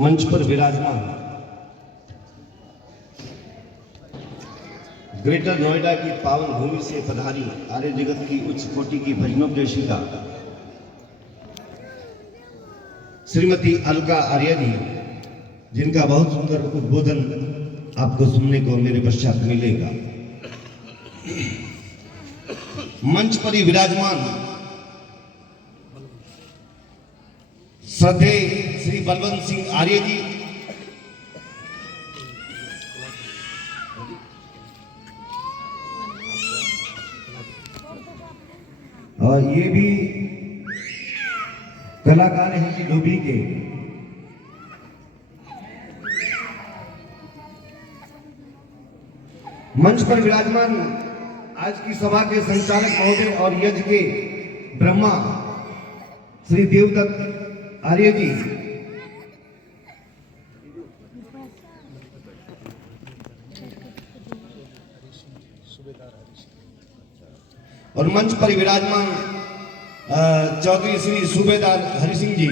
मंच पर विराजमान ग्रेटर नोएडा की पावन भूमि से पधारी आर्य जगत की उच्च कोटि की भजनोपदेशिका श्रीमती अलका आर्य जी, जिनका बहुत सुंदर उद्बोधन आपको सुनने को मेरे पश्चात मिलेगा। मंच पर ही विराजमान श्रद्धेय श्री बलवंत सिंह आर्य जी, और ये भी कलाकार हैं कि डोभी के मंच पर विराजमान आज की सभा के संचालक महोदय और यज्ञ के ब्रह्मा श्री देवदत्त आर्य जी, और मंच पर विराजमान चौधरी श्री सूबेदार हरि सिंह जी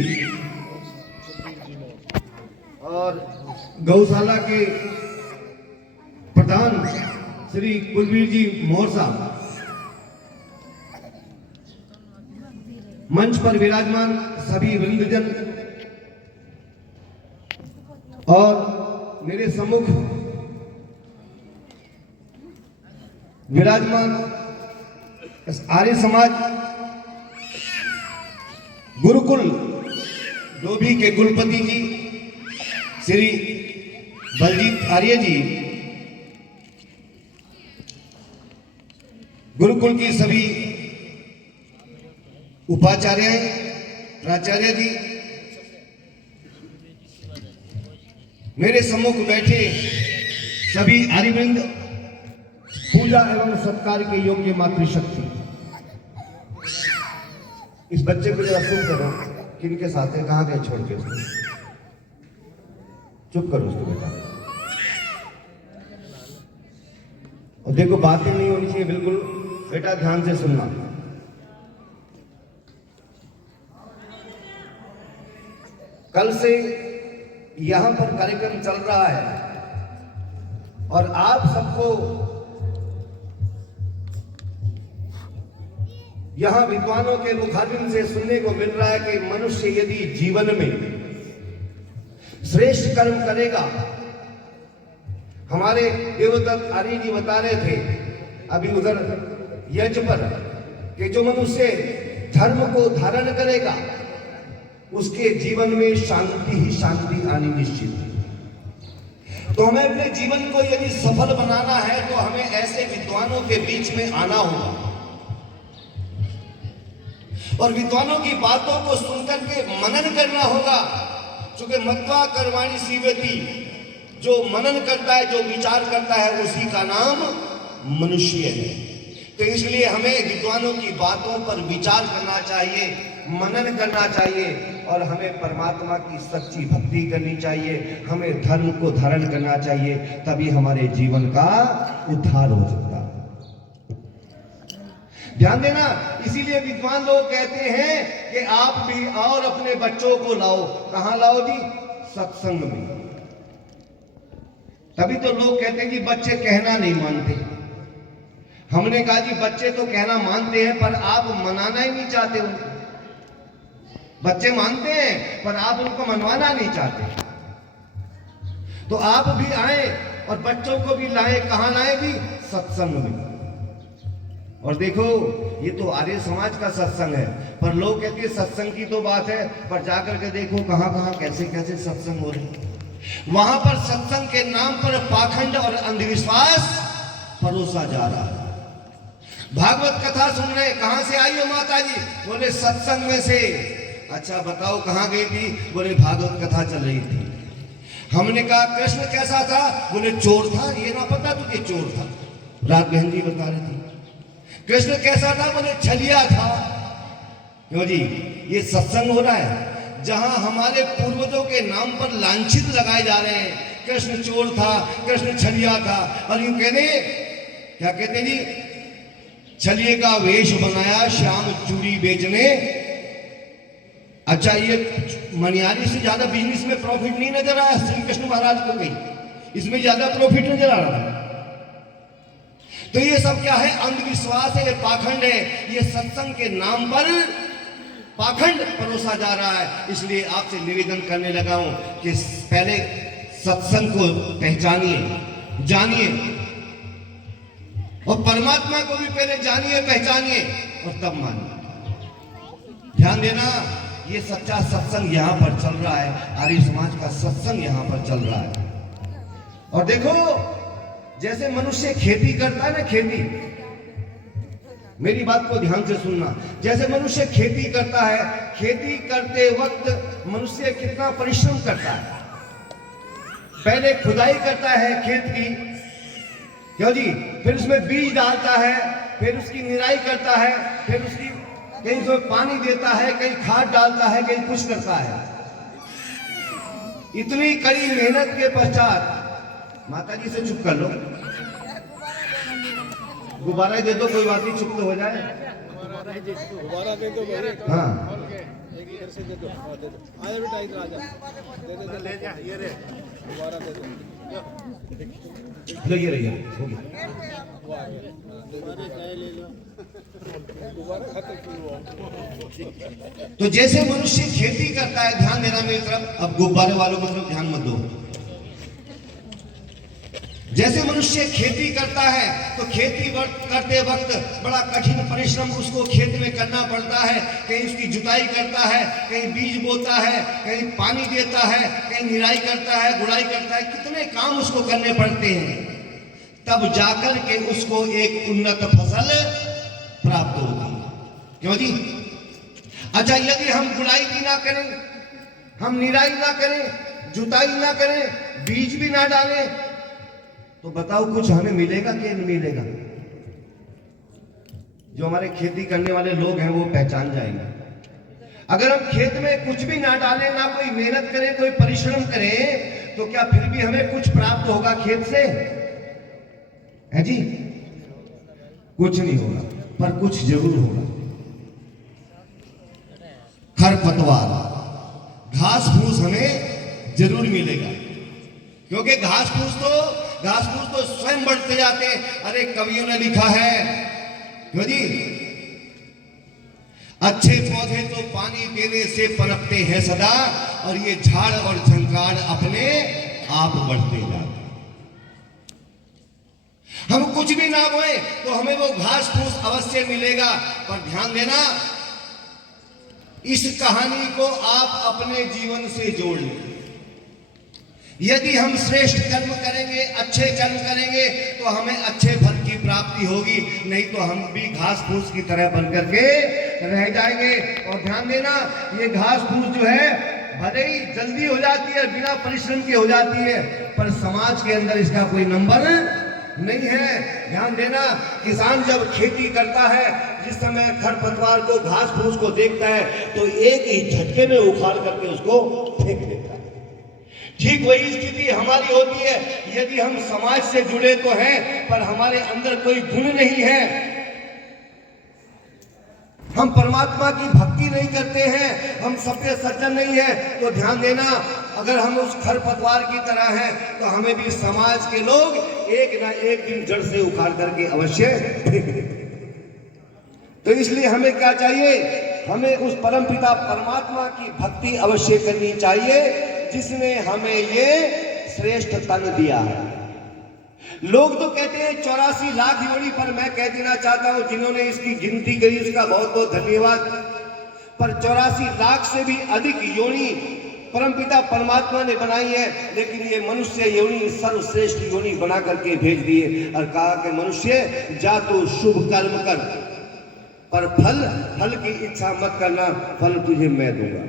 और गौशाला के प्रधान श्री कुलवीर जी मोहर साहब, मंच पर विराजमान सभी वृंदजन और मेरे सम्मुख विराजमान आर्य समाज गुरुकुल डोभी के कुलपति जी श्री बलजीत आर्य जी, गुरुकुल की सभी उपाचार्य प्राचार्य जी, मेरे सम्मुख बैठे सभी आर्यवृंद, पूजा एवं सत्कार के योग्य मातृशक्ति। इस बच्चे को जरा सुन करो, किनके साथ है, कहाँ गए छोड़ के उसको? चुप करो उसको बेटा। और देखो बातें नहीं होनी चाहिए बिल्कुल, बेटा ध्यान से सुनना। कल से यहां पर कार्यक्रम चल रहा है और आप सबको यहां विद्वानों के मुखारबिन से सुनने को मिल रहा है कि मनुष्य यदि जीवन में श्रेष्ठ कर्म करेगा, हमारे देवदत्त आर्य जी बता रहे थे अभी उधर यज्ञ पर कि जो मनुष्य धर्म को धारण करेगा उसके जीवन में शांति ही शांति आनी निश्चित है। तो हमें अपने जीवन को यदि सफल बनाना है तो हमें ऐसे विद्वानों के बीच में आना होगा और विद्वानों की बातों को सुनकर के मनन करना होगा। क्योंकि मत्वा कर्माणि सीवति, जो मनन करता है, जो विचार करता है, उसी का नाम मनुष्य है। तो इसलिए हमें विद्वानों की बातों पर विचार करना चाहिए, मनन करना चाहिए और हमें परमात्मा की सच्ची भक्ति करनी चाहिए, हमें धर्म को धारण करना चाहिए, तभी हमारे जीवन का उद्धार हो सकता है। ध्यान देना, इसीलिए विद्वान लोग कहते हैं कि आप भी और अपने बच्चों को लाओ। कहां लाओ जी? सत्संग में। तभी तो लोग कहते हैं कि बच्चे कहना नहीं मानते। हमने कहा जी बच्चे तो कहना मानते हैं पर आप मनाना ही नहीं चाहते उनको। बच्चे मानते हैं पर आप उनको मनवाना नहीं चाहते। तो आप भी आए और बच्चों को भी लाए। कहां लाए जी? सत्संग में। और देखो ये तो आर्य समाज का सत्संग है, पर लोग कहते हैं सत्संग की तो बात है, पर जाकर के देखो कहां कहां कैसे कैसे सत्संग हो रहे। वहां पर सत्संग के नाम पर पाखंड और अंधविश्वास परोसा जा रहा है। भागवत कथा सुन रहे, कहां से आई हो माता जी? बोले सत्संग में से। अच्छा बताओ कहां गई थी? बोले भागवत कथा चल रही थी। हमने कहा कृष्ण कैसा था? बोले चोर था। ये ना पता तुझे चोर था? रात बहन जी बता रही थी। कृष्ण कैसा था? बोले छलिया था। क्यों जी? ये सत्संग हो रहा है जहां हमारे पूर्वजों के नाम पर लांछित लगाए जा रहे हैं। कृष्ण चोर था, कृष्ण छलिया था, और यूं कहने क्या कहते जी? छलिए का वेश बनाया श्याम चूड़ी बेचने अच्छा, ये मनियारी से ज्यादा बिजनेस में प्रॉफिट नहीं नजर आया श्री कृष्ण महाराज को कहीं? इसमें ज्यादा प्रॉफिट नजर आ रहा है। तो ये सब क्या है? अंधविश्वास है, ये पाखंड है, ये सत्संग के नाम पर पाखंड परोसा जा रहा है। इसलिए आपसे निवेदन करने लगा हूं कि पहले सत्संग को पहचानिए, जानिए, और परमात्मा को भी पहले जानिए, पहचानिए, और तब मानिए। ध्यान देना, ये सच्चा सत्संग यहां पर चल रहा है, आर्य समाज का सत्संग यहां पर चल रहा है। और देखो, जैसे मनुष्य खेती करता है ना, खेती, मेरी बात को ध्यान से सुनना, जैसे मनुष्य खेती करता है, खेती करते वक्त मनुष्य कितना परिश्रम करता है। पहले खुदाई करता है खेत की, क्यों जी, फिर उसमें बीज डालता है, फिर उसकी निराई करता है, फिर उसकी कहीं उसमें पानी देता है, कहीं खाद डालता है, कहीं कुछ करता है। इतनी कड़ी मेहनत के पश्चात, माता जी से चुप कर लो, गुब्बारा दे दो, कोई बात नहीं, चुप तो हो जाए। गुब्बारा दे दो, हाँ, एक इधर से दे दो, दे दो, आजा बेटा, इधर आजा, दे ले जा, ये रे, गुब्बारा दे दो, लो ये रहिए, हो गया। तो जैसे मनुष्य खेती करता है, ध्यान देना मेरी तरफ, अब गुब्बारे वालों की तरफ ध्यान मत दो। जैसे मनुष्य खेती करता है, तो खेती करते वक्त बड़ा कठिन परिश्रम उसको खेत में करना पड़ता है। कहीं उसकी जुताई करता है, कहीं बीज बोता है, कहीं पानी देता है, कहीं निराई करता है, गुड़ाई करता है, कितने काम उसको करने पड़ते हैं, तब जाकर के उसको एक उन्नत फसल प्राप्त होती है। क्यों जी? अच्छा, यदि हम गुड़ाई भी ना करें, हम निराई ना करें, जुताई ना करें, बीज भी ना डालें, तो बताओ कुछ हमें मिलेगा कि नहीं मिलेगा? जो हमारे खेती करने वाले लोग हैं वो पहचान जाएंगे। अगर हम खेत में कुछ भी ना डालें, ना कोई मेहनत करें, कोई परिश्रम करें, तो क्या फिर भी हमें कुछ प्राप्त होगा खेत से? है जी? कुछ नहीं होगा, पर कुछ जरूर होगा। खरपतवार, घास फूस हमें जरूर मिलेगा, क्योंकि घास फूस तो स्वयं बढ़ते जाते हैं। अरे कवियों ने लिखा है, क्यों जी, अच्छे पौधे तो पानी देने से पनपते हैं सदा, और ये झाड़ और झंकार अपने आप बढ़ते जाते हैं। हम कुछ भी ना बोए तो हमें वो घास फूस अवश्य मिलेगा। पर ध्यान देना, इस कहानी को आप अपने जीवन से जोड़ लें। यदि हम श्रेष्ठ कर्म करेंगे, अच्छे कर्म करेंगे, तो हमें अच्छे फल की प्राप्ति होगी, नहीं तो हम भी घास फूस की तरह बन करके रह जाएंगे। और ध्यान देना, ये घास फूस जो है भले ही जल्दी हो जाती है, बिना परिश्रम की हो जाती है, पर समाज के अंदर इसका कोई नंबर नहीं है। ध्यान देना, किसान जब खेती करता है, जिस समय खरपतवार को, घास फूस को देखता है, तो एक ही झटके में उखाड़ करके उसको फेंक देता है। ठीक वही स्थिति हमारी होती है। यदि हम समाज से जुड़े तो हैं, पर हमारे अंदर कोई गुण नहीं है, हम परमात्मा की भक्ति नहीं करते हैं, हम सत्य सज्जन नहीं है, तो ध्यान देना, अगर हम उस खरपतवार की तरह हैं, तो हमें भी समाज के लोग एक ना एक दिन जड़ से उखाड़ करके अवश्य फेंक देंगे। तो इसलिए हमें क्या चाहिए? हमें उस परमपिता परमात्मा की भक्ति अवश्य करनी चाहिए, जिसने हमें ये श्रेष्ठ तन दिया है। लोग तो कहते हैं 84 लाख योनि, पर मैं कह देना चाहता हूं, जिन्होंने इसकी गिनती करी उसका बहुत बहुत धन्यवाद। पर 84 लाख से भी अधिक योनि परमपिता परमात्मा ने बनाई है, लेकिन ये मनुष्य योनि सर्वश्रेष्ठ योनि बना करके भेज दिए और कहा कि मनुष्य जा तो शुभ कर्म कर, पर फल की इच्छा मत करना, फल तुझे मैं दूंगा।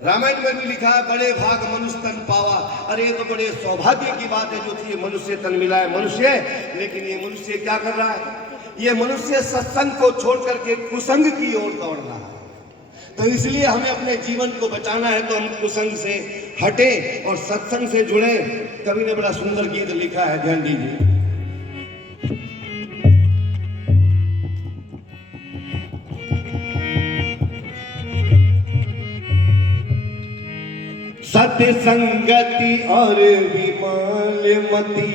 रामायण में भी लिखा है, बड़े भाग मनुष्य तन पावा। अरे ये तो बड़े सौभाग्य की बात है जो ये मनुष्य तन मिला है मनुष्य। लेकिन ये मनुष्य क्या कर रहा है? ये मनुष्य सत्संग को छोड़ करके कुसंग की ओर दौड़ रहा है। तो इसलिए हमें अपने जीवन को बचाना है, तो हम कुसंग से हटे और सत्संग से जुड़े। कवि ने बड़ा सुंदर गीत लिखा है, ध्यान दीजिए। सत्संगति और विमलमति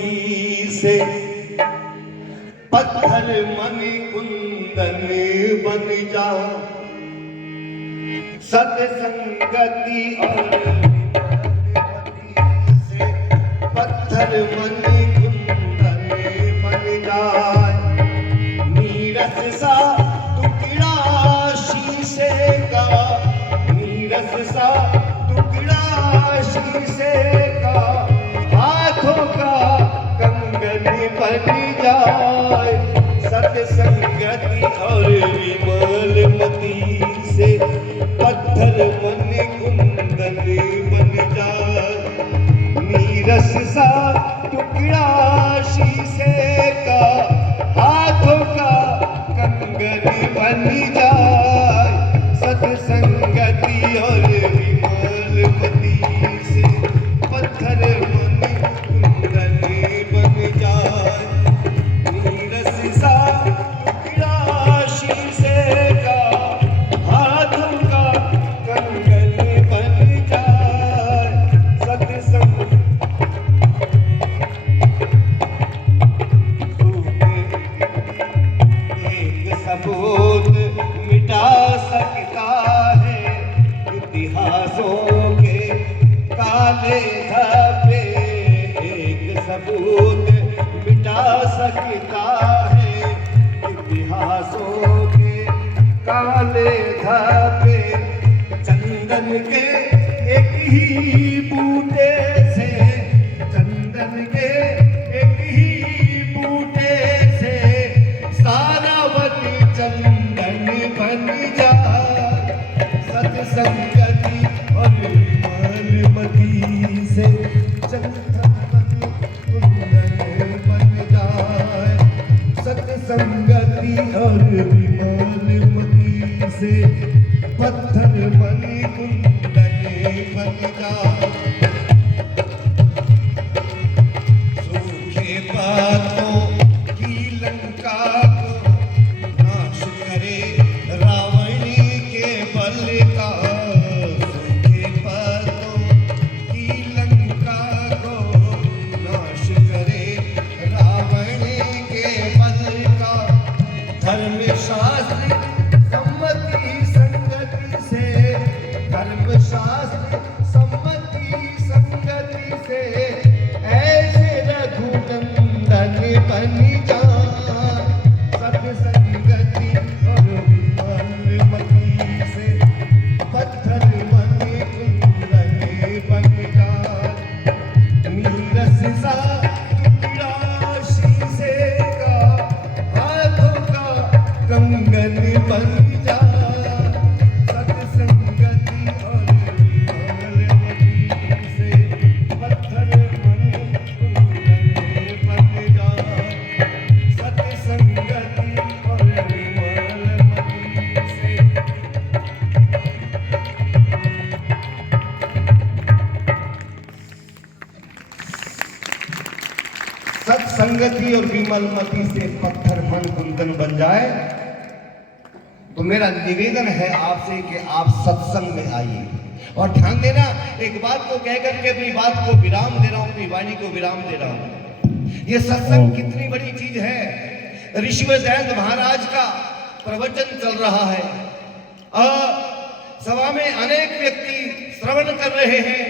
से पत्थर मन कुंदन बन जा। सत्संगति और विमलमति से पत्थर मन कुंदन बन जाए। नीरस सा टुकड़ा शीशे का, नीरस सा शीशे का, हाथों का कंगन बन जाए। सत्संगति और विमलमति से पत्थर मन कुंदन बन जाए। नीरस सा टुकड़ा शीशे का, हाथों का कंगन बन जाए। सत्संगति और विमलमति से पत्थर मन कुंदन बन जाए। नीरस सा टुकड़ा शीशे का, हाथों का कंगन बन जाए। सत्संग एक सबूत मिटा सकता है इतिहासों के काले धब्बे। एक सबूत मिटा सकता है इतिहासों के काले धब्बे। चंदन के एक ही बूटे से, चंदन के एक ही बूटे से सारा वन चंदन बन जा। सत्संगति और विमलमति से चंदन कुंदन बन जाए। सत्संगति और विमलमति से पत्थर मन कुंदन बन जाए। सूखे पत्तों की लंका को नाश करे रावणी के बल का। सूखे पत्तों की लंका को नाश करे रावणी के बल का। धर्मशास्त्र सम्मति संगति से, धर्मशास्त्र सम्मति संगति से ऐसे रघुनंदन बन जा। सत्संगति और विमलमति से पत्थर मन कुंदन बन जा। नीरस सा टुकड़ा शीशे का, हाथों का कंगन बन जा। सत्संगति और विमलमति से पत्थर मन कुंदन बन जा। सत्संगति और विमलमति से सत्संगति और विमलमति से पत्थर मन कुंदन बन जाए। तो मेरा निवेदन है आपसे कि आप सत्संग में आइए। और ध्यान देना, एक बात को कहकर के अपनी बात को विराम दे रहा हूं, अपनी वाणी को विराम दे रहा हूं। ये सत्संग कितनी बड़ी चीज है। ऋषिवर जयंत महाराज का प्रवचन चल रहा है। सभा में अनेक व्यक्ति श्रवण कर रहे हैं।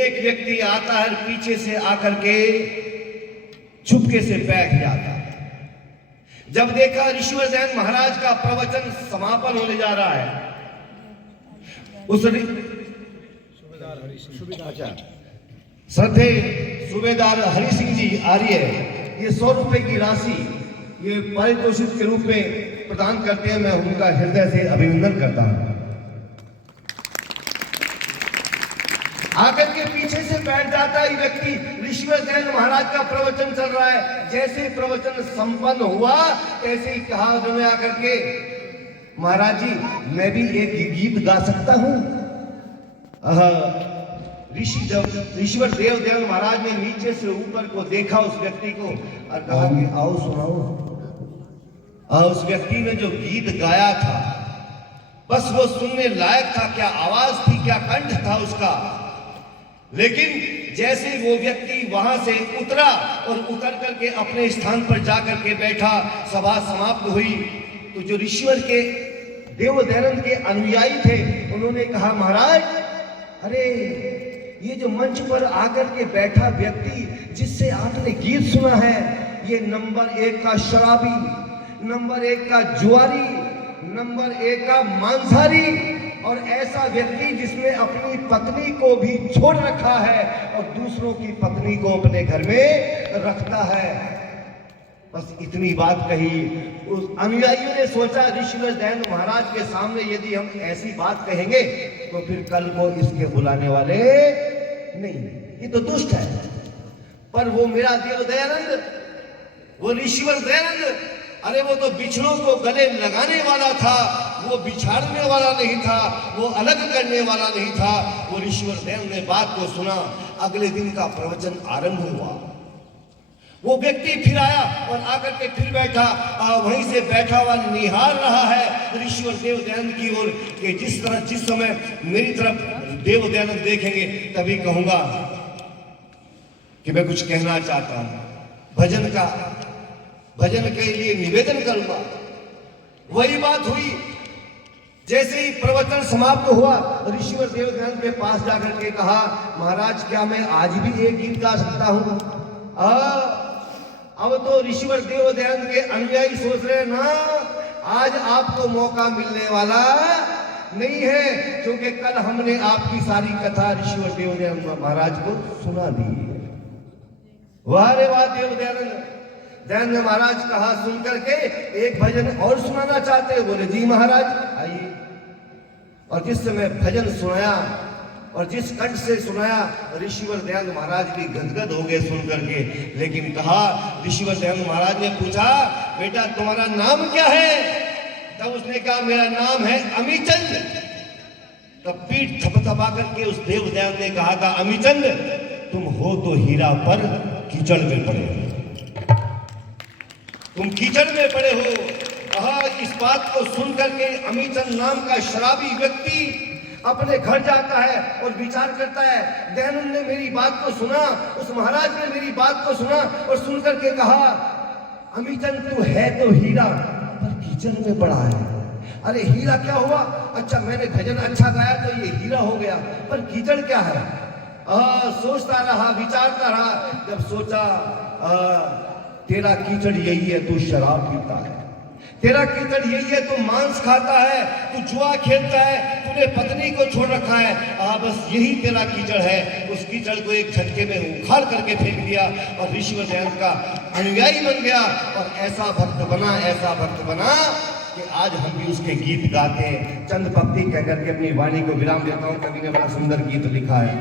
एक व्यक्ति आता है, पीछे से आकर के चुपके से बैठ जाता है। जब देखा ऋषिवर जयंत महाराज का प्रवचन समापन होने जा रहा है, उस श्रद्धे सूबेदार हरि सिंह जी आर्य ये 100 रुपए की राशि ये पारितोषिक के रूप में प्रदान करते हैं। मैं उनका हृदय से अभिनंदन करता हूं। आकर के पीछे से बैठ जाता है व्यक्ति। ऋषिवर जयंत महाराज का प्रवचन चल रहा है। जैसे प्रवचन संपन्न हुआ, ऐसे ही कहा उन्होंने आकर के, महाराज जी मैं भी एक गीत गा सकता हूं। ऋषिवर देवदयाल महाराज ने नीचे से ऊपर को देखा उस व्यक्ति को और कहा कि आओ सुनाओ। उस व्यक्ति ने जो गीत गाया था बस वो सुनने लायक था। क्या आवाज थी, क्या कंठ था उसका। लेकिन जैसे वो व्यक्ति वहां से उतरा और उतर करके अपने स्थान पर जाकर के बैठा, सभा समाप्त हुई, तो जो ऋषिवर के देवदयानंद के अनुयायी थे उन्होंने कहा, महाराज अरे ये जो मंच पर आकर के बैठा व्यक्ति जिससे आपने गीत सुना है, ये नंबर 1 का शराबी, नंबर 1 का जुआरी, नंबर 1 का मांसाहारी, और ऐसा व्यक्ति जिसने अपनी पत्नी को भी छोड़ रखा है और दूसरों की पत्नी को अपने घर में रखता है। बस इतनी बात कही। उस अनुयायियों ने सोचा ऋषिवर दयानंद महाराज के सामने यदि हम ऐसी बात कहेंगे तो फिर कल को इसके बुलाने वाले नहीं, ये तो दुष्ट है। पर वो मेरा देव दयानंद, वो ऋषिवर दयानंद, अरे वो तो बिछड़ों को गले लगाने वाला था, वो बिछाड़ने वाला नहीं था, वो अलग करने वाला नहीं था। वो ऋषिवर दयानंद ने बात को सुना। अगले दिन का प्रवचन आरंभ हुआ। वो व्यक्ति फिर आया और आकर के फिर बैठा, वहीं से बैठा हुआ निहार रहा है ऋषिवर देव दयानंद की ओर कि जिस समय मेरी तरफ देव दयानंद देखेंगे तभी कहूंगा कि मैं कुछ कहना चाहता हूं, भजन के लिए निवेदन करूंगा। वही बात हुई। जैसे ही प्रवचन समाप्त हुआ, ऋषिवर देव दयानंद के पास जाकर के कहा, महाराज क्या मैं आज भी एक गीत गा सकता हूं? अब तो ऋषिवर देव दयानंद के अनुयायी सोच रहे ना, आज आपको मौका मिलने वाला नहीं है, क्योंकि कल हमने आपकी सारी कथा ऋषिवर देव दयानंद महाराज को सुना दी। वाह रे वाह देव दयानंद। दयानंद महाराज कहा सुन करके एक भजन और सुनाना चाहते हैं? बोले जी महाराज आइए। और जिस समय भजन सुनाया और जिस कंठ से सुनाया, ऋषिवर दयानंद महाराज भी गदगद हो गए सुन करके। लेकिन कहा, ऋषिवर दयानंद महाराज ने पूछा, बेटा तुम्हारा नाम क्या है? तब उसने कहा मेरा नाम है अमीचंद। तब पीठ थपथपा करके उस देव दयानंद ने कहा था, अमीचंद तुम हो तो हीरा पर कीचड़ में पड़े हो, तुम कीचड़ में पड़े हो। कहा इस बात को सुन करके अमीचंद नाम का शराबी व्यक्ति अपने घर जाता है और विचार करता है, दयानंद ने मेरी बात को सुना, उस महाराज ने मेरी बात को सुना और सुन करके कहा, अमीचंद तू है तो हीरा पर कीचड़ में पड़ा है। अरे हीरा क्या हुआ? अच्छा मैंने भजन अच्छा गाया तो ये हीरा हो गया, पर कीचड़ क्या है? सोचता रहा, विचारता रहा। जब सोचा तेरा कीचड़ यही है, तू शराब पीता है, तेरा कीचड़ यही है, तू मांस खाता है, तू जुआ खेलता है, तूने पत्नी को छोड़ रखा है, बस यही तेरा कीचड़ है। उस कीचड़ को एक झटके में उखाड़ करके फेंक दिया और ऋषिवर दयानंद का अनुयायी बन गया और ऐसा भक्त बना कि आज हम भी उसके गीत गाते हैं। चंद पंक्ति कहकर के अपनी वाणी को विराम देता हूँ। कवि ने बड़ा सुंदर गीत लिखा है।